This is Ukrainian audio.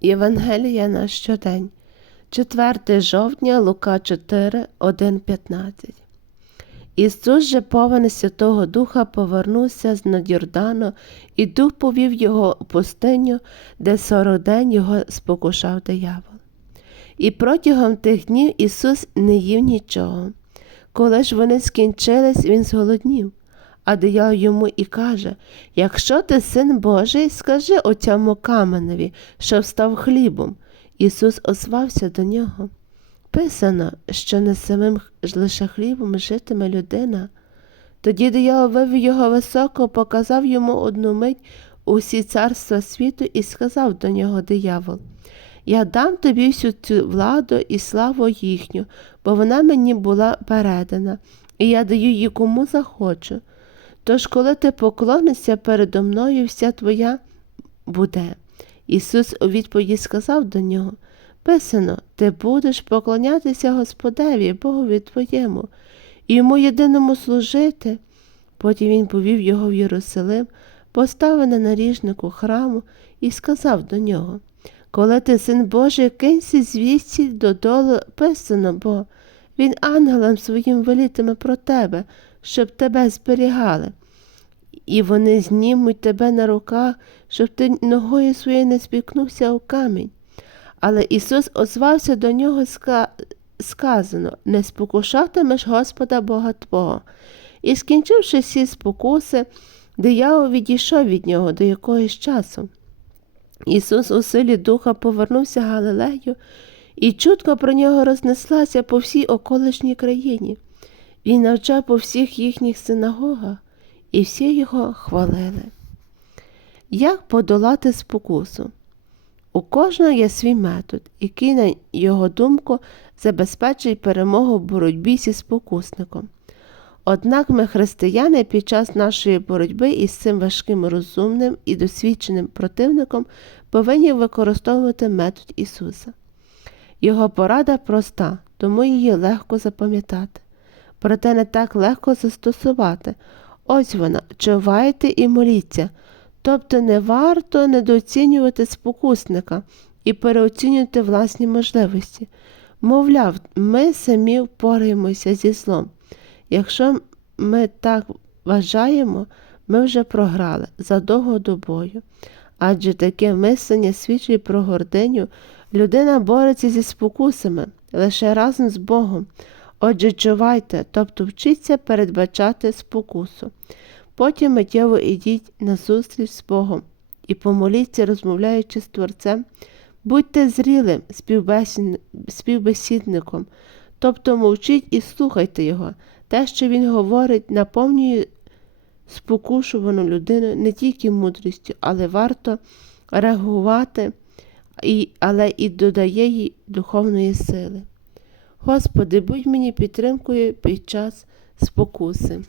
Євангелія на щодень, 4 жовтня, Лука 4, 1, 15. Ісус же повен Святого Духа повернувся з над Йордану, і Дух повів його у пустиню, де сорок день його спокушав диявол. І протягом тих днів Ісус не їв нічого. Коли ж вони скінчились, Він зголоднів. А диявол йому і каже: Якщо ти син Божий, скажи оцьому каменеві, що встав хлібом. Ісус озвався до нього. Писано, що не самим лише хлібом житиме людина. Тоді диявол вивів його високо, показав йому одну мить усі царства світу і сказав до нього диявол: Я дам тобі всю цю владу і славу їхню, бо вона мені була передана, і я даю її кому захочу. Тож, коли ти поклонишся передо мною, вся твоя буде. Ісус у відповіді сказав до нього Писано, ти будеш поклонятися Господеві, Богові твоєму, і йому єдиному служити. Потім він повів його в Єрусалим, поставив на наріжнику храму і сказав до нього Коли ти син Божий, кинься звісті додолу писано, бо він ангелам своїм велітиме про тебе, щоб тебе зберігали. І вони знімуть тебе на руках, щоб ти ногою своєю не спікнувся у камінь. Але Ісус озвався до нього сказано не спокушатимеш Господа Бога Твого. І, скінчивши всі спокуси, диявол відійшов від нього до якогось часу. Ісус у силі Духа повернувся Галилею, і чутка про нього рознеслася по всій околишній країні. Він навчав по всіх їхніх синагогах, і всі його хвалили. Як подолати спокусу? У кожного є свій метод, який, на його думку, забезпечить перемогу в боротьбі зі спокусником. Однак ми, християни, під час нашої боротьби із цим важким розумним і досвідченим противником повинні використовувати метод Ісуса. Його порада проста, тому її легко запам'ятати. Проте не так легко застосувати. Ось вона, чувайте і моліться. Тобто не варто недооцінювати спокусника і переоцінювати власні можливості. Мовляв, ми самі впораємося зі злом. Якщо ми так вважаємо, ми вже програли задовго до бою. Адже таке мислення свідчить про гординю, людина бореться зі спокусами лише разом з Богом. Отже, чувайте, тобто вчіться передбачати спокусу. Потім миттєво ідіть на зустріч з Богом і помоліться, розмовляючи з Творцем, будьте зрілим співбесідником, тобто мовчіть і слухайте Його. Те, що Він говорить, наповнює спокушувану людину не тільки мудрістю, але варто реагувати, але і додає їй духовної сили. Господи, будь мені підтримкою під час спокуси.